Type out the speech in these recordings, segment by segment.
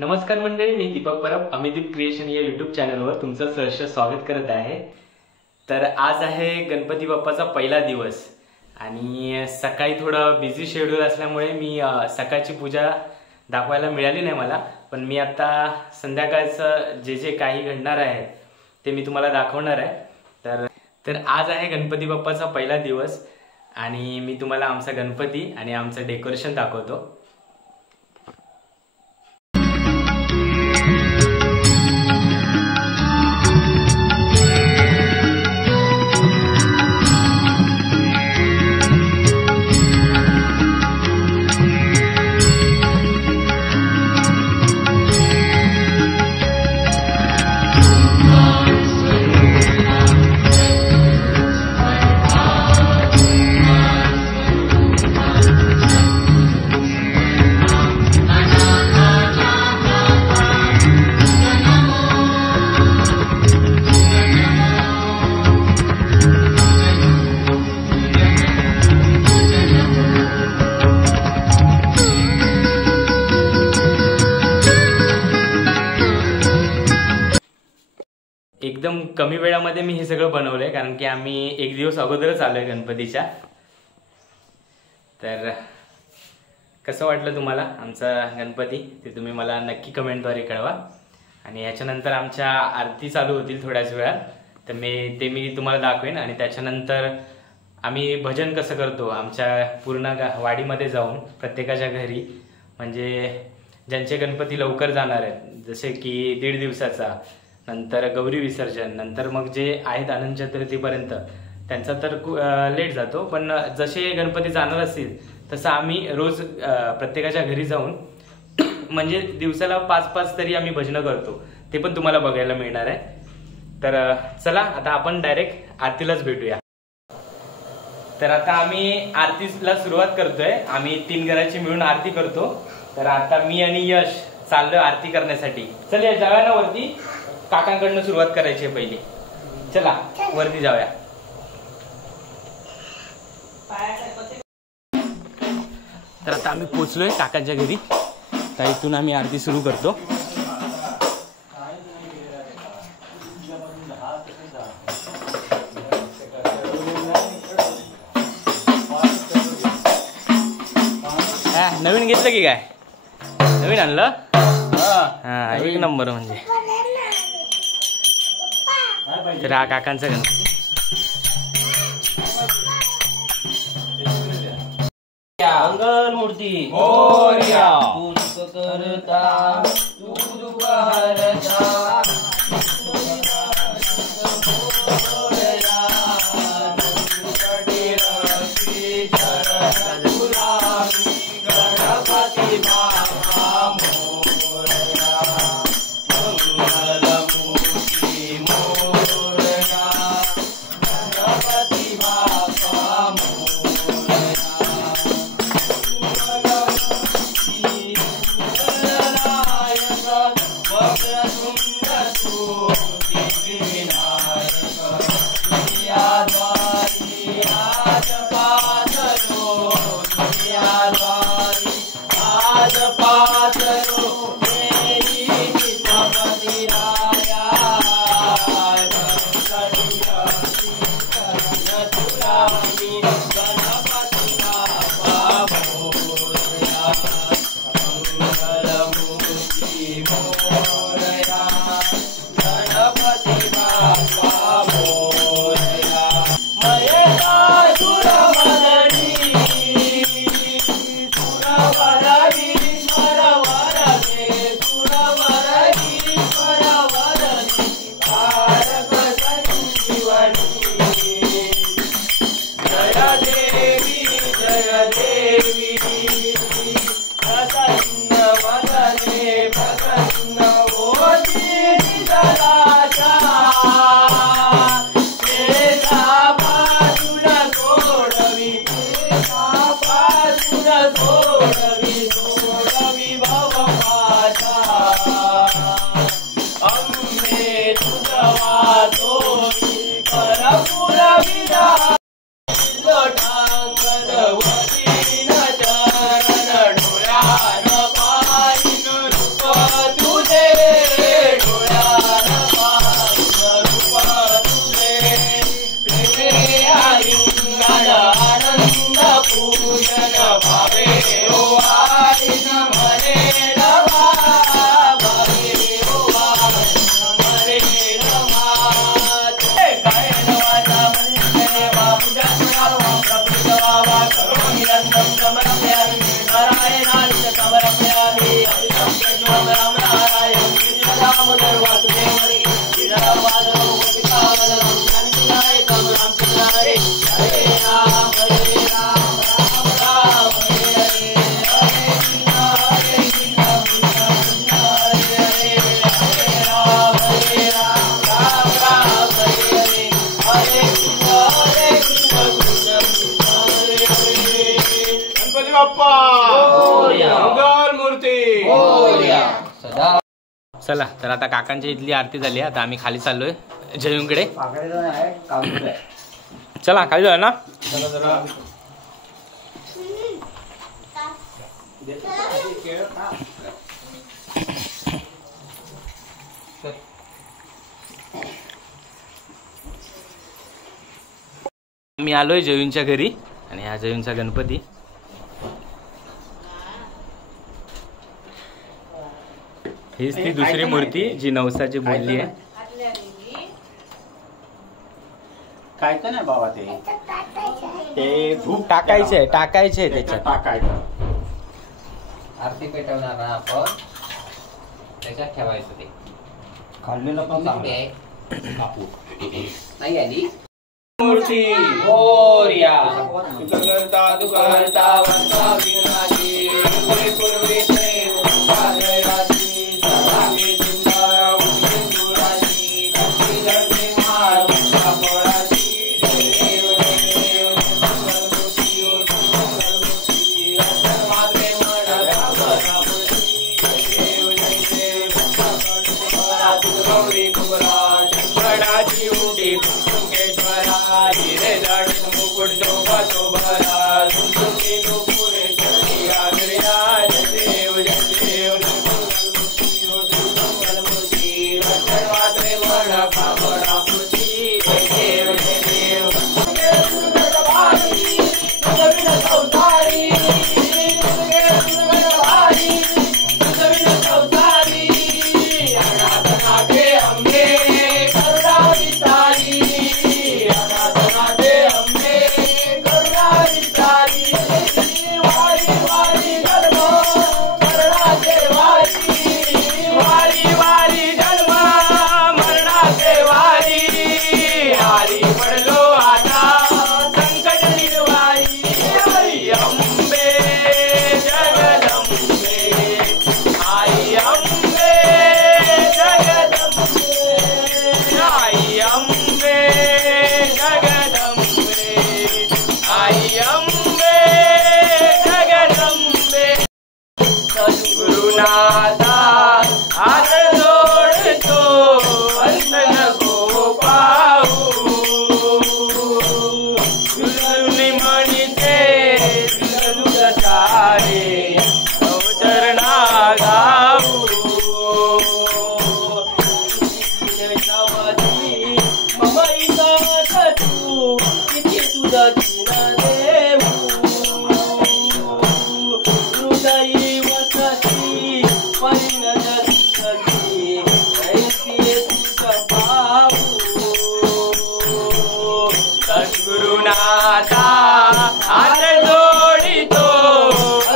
नमस्कार मंडळी, मी दीपक परब अमिदीप क्रिएशन या यूट्यूब चॅनलवर तुमचं सहर्ष स्वागत करत आहे। तर आज आहे गणपती बाप्पाचा पहिला दिवस आणि सकाळी थोडं बिझी शेड्यूल असल्यामुळे मी सकाळची पूजा दाखवायला मिळाली नाही मला, पण मी आता संध्याकाळचं जे काही घडणार आहे ते मी तुम्हाला दाखवणार आहे। तर आज आहे गणपती बाप्पाचा पहिला दिवस आणि मी तुम्हाला आमचा गणपती आणि आमचं डेकोरेशन दाखवतो। एकदम कमी वेळामध्ये मी हे सगळं बनवलंय, कारण की आम्ही एक दिवस अगोदरच आलोय गणपतीच्या। तर कसं वाटलं तुम्हाला आमचा गणपती ते तुम्ही मला नक्की कमेंटद्वारे कळवा। आणि याच्यानंतर आमच्या आरती चालू होतील थोड्याच वेळात, तर मी तुम्हाला दाखवेन। आणि त्याच्यानंतर आम्ही भजन कसं करतो आमच्या पूर्ण वाडीमध्ये जाऊन प्रत्येकाच्या घरी, म्हणजे ज्यांचे गणपती लवकर जाणार आहेत, जसे की 1.5 दिवसाचा, नंतर गौरी विसर्जन, नंतर मग जे आहेत अनंत चतुर्थीपर्यंत, त्यांचा तर लेट जातो, पण जसे गणपती जाणार असतील तसं आम्ही रोज प्रत्येकाच्या घरी जाऊन म्हणजे दिवसाला 5-5 तरी आम्ही भजन करतो, ते पण तुम्हाला बघायला मिळणार आहे। तर चला आता आपण डायरेक्ट आरतीलाच भेटूया। तर आता आम्ही आरतीला सुरुवात करतोय, आम्ही 3 घराची मिळून आरती करतो। तर आता मी आणि यश चाललोय आरती करण्यासाठी। चल या जाऊया ना वरती, काकांकडनं सुरुवात करायची आहे पहिली। चला वरती जाऊया। तर आता आम्ही पोहोचलोय काकांच्या घरी, तर इथून आम्ही आरती सुरू करतो। नवीन घेतलं की काय? नवीन आणलं? हा, एक नंबर म्हणजे। तर हा काकांचा गणपती। मंगल मूर्ती मोरया, तू सुख करता तू दुःख हरता, गणपती बाप्पा मोरया, मंगल मूर्ती मोरया, गणपती बाप्पा मोरया, मंगलमूर्ती नायक वक्रतुंड बाप्पा मंगल मूर्ती सदा चला तर आता काकांच्या इथली आरती झाली. आता आम्ही खाली चाललोय जयूंकडे. चला खाली जाऊया ना. मी आलोय जयूंच्या घरी आणि हा जयूंचा गणपती. हीच ती दुसरी मूर्ती जी नवसाची बोलली आहे. काय तर नाही बाबा ते धूप टाकायचे त्याच्यात. टाकायचं. आरती पेटवणार ना आपण त्याच्यात ठेवायचं ते. खाल्लेलं पण चांगलं आहे. नाही आली मूर्ती मोरया करता तू करता वंदा विघ्नाची पुरे पूर्वेचे उपकारयाची सदावे सुंदर उंदुराची कशी जळते मार कापडाची देव देव मंगलमूर्ती मंगलमूर्ती माते मडा बराबरी देव देव गौरी कुबरा शंकराची उडी हिरे दाढी मुकुट शोभा शोभरा सुंदुके गोपुरे चलिया गिरिया देव मंगलमूर्ती रक्षण मात्रे वडा कापडा पुती देव देव गुरुनाथा हात जोडतो अंत नको पाहू तुझी म्हणते तुझ सारे चरणा गाऊ मम इथं तू किती तुझा चिना देऊ हृदयी सद्गुरुनाथा हात जोडितो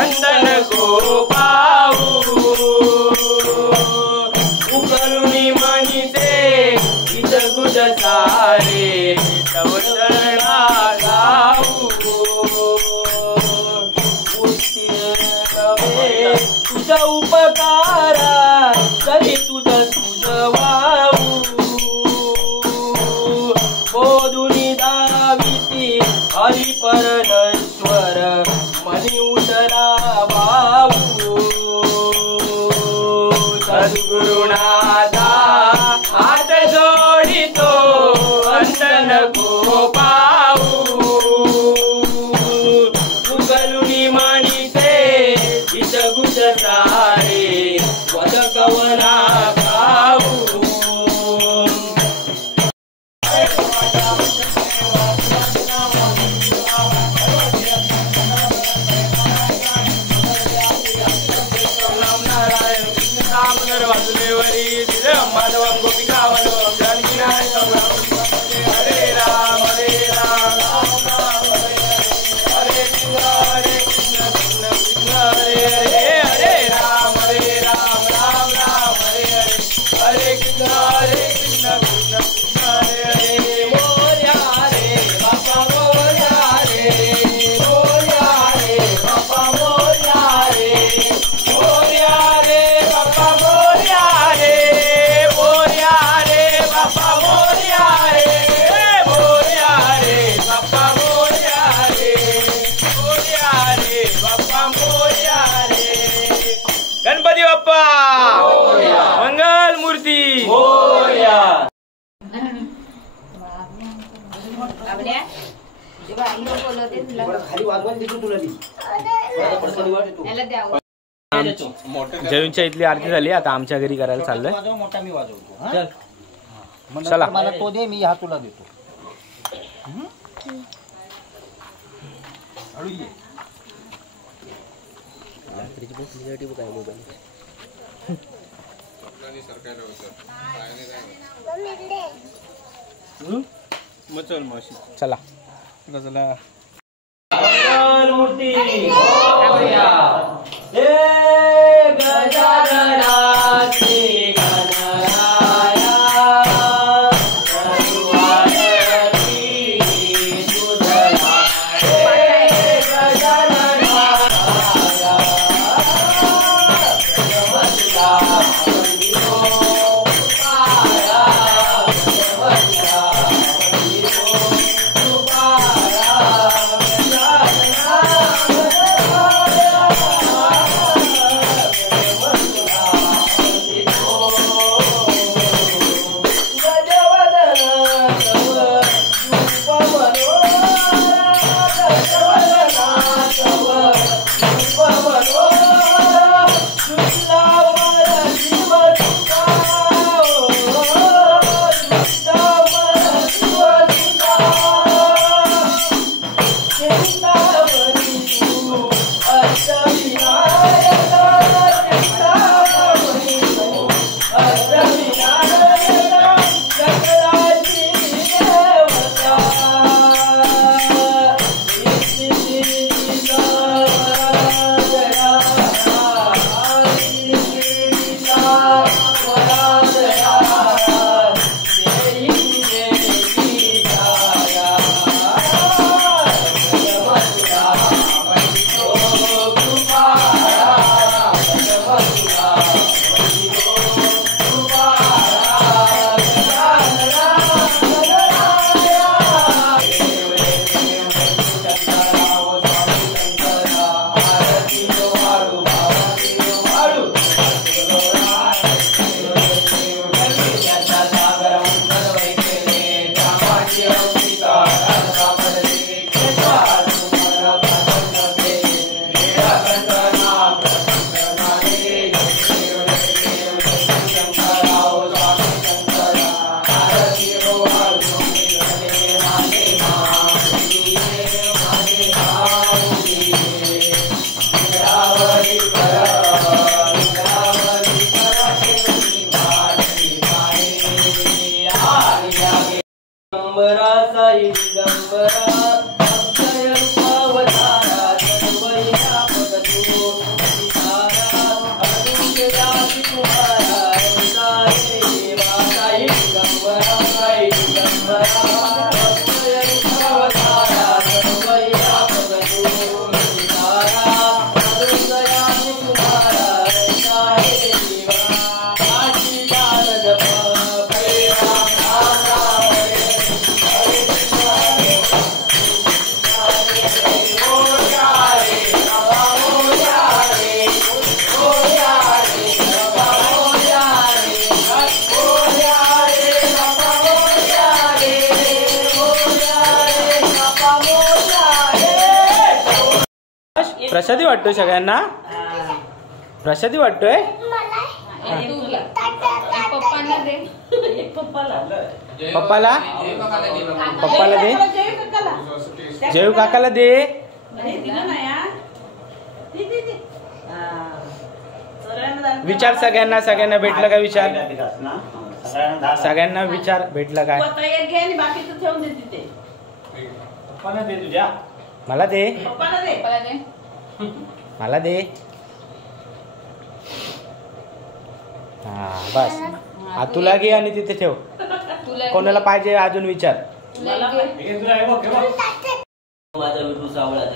अंत नको पाहू उकरुणी म्हणते इत गुज सारे तव चरणा गाऊ तुझ उपकारा तरी तुझ वाऊ बोधुनी दाविती हरी परमेश्वर मनी उतरा बाबू सद्गुरुनाथा हात जोडितो अंत नको पाहू उगलुनी म्हणते इत गुज सारे वद कवना गाऊ वासुदेवरी माधवम गोपिका वल्लभम जानकी नायकम हरे राम जयूंच्या इथली आरती झाली, आता आमच्या घरी करायला चाललोय. मोठा मी वाजवतो. चला. मला तो दे, मी हा तुला देतो. चला. मूर्ती गजाननाची गणराया प्रसादी वाटतोय सगळ्यांना, प्रसादी वाटतोय. पप्पाला पप्पाला दे, जयू काकाला दे. विचार सगळ्यांना, सगळ्यांना भेटलं का विचार, सगळ्यांना विचार भेटलं काय. मला दे, मला दे. हा बस, तुला घे आणि तिथे ठेव. कोणाला पाहिजे अजून विचार.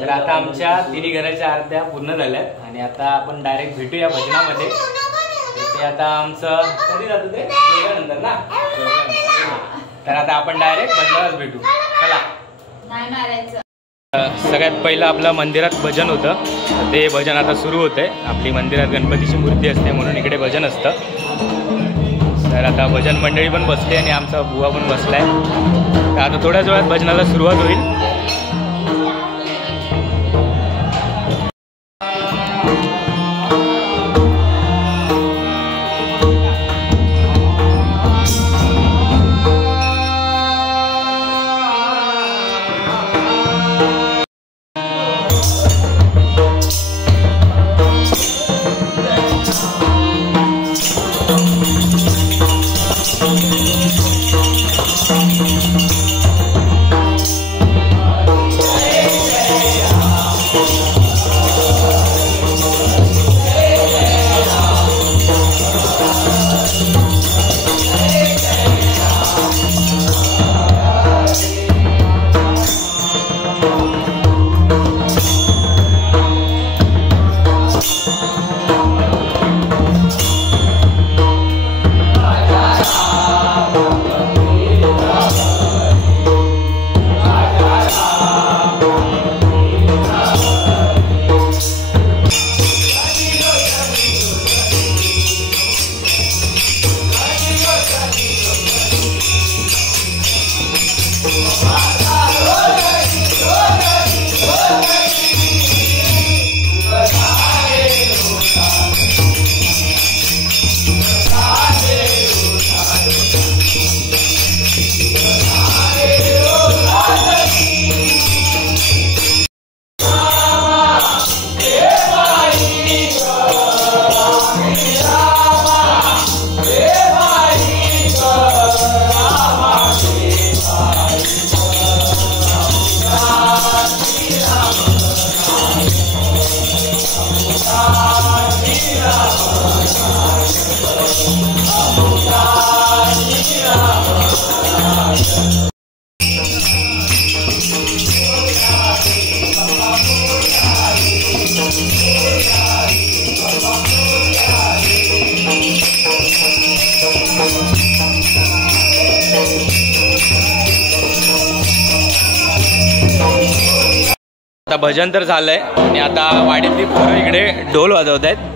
तर आता आमच्या तिन्ही घराच्या आरत्या पूर्ण झाल्यात आणि आता आपण डायरेक्ट भेटूया भजनामध्ये. ते आता आमचं कधी जातो ते नंतर ना, तर आता आपण डायरेक्ट भजनालाच भेटू. चला. सगळ्यात पहिलं आपलं मंदिरात भजन होतं, ते भजन आता सुरू होतंय. आपली मंदिरात गणपतीची मूर्ती असते म्हणून इकडे भजन असतं. तर तर आता भजन मंडळी पण बसली आणि आमचा बुवा पण बसलाय. तर आता थोड्याच वेळात भजनाला सुरुवात होईल. आता भजन तर झालंय आणि आता वाडीतली पोरं इकडे ढोल वाजवत आहेत.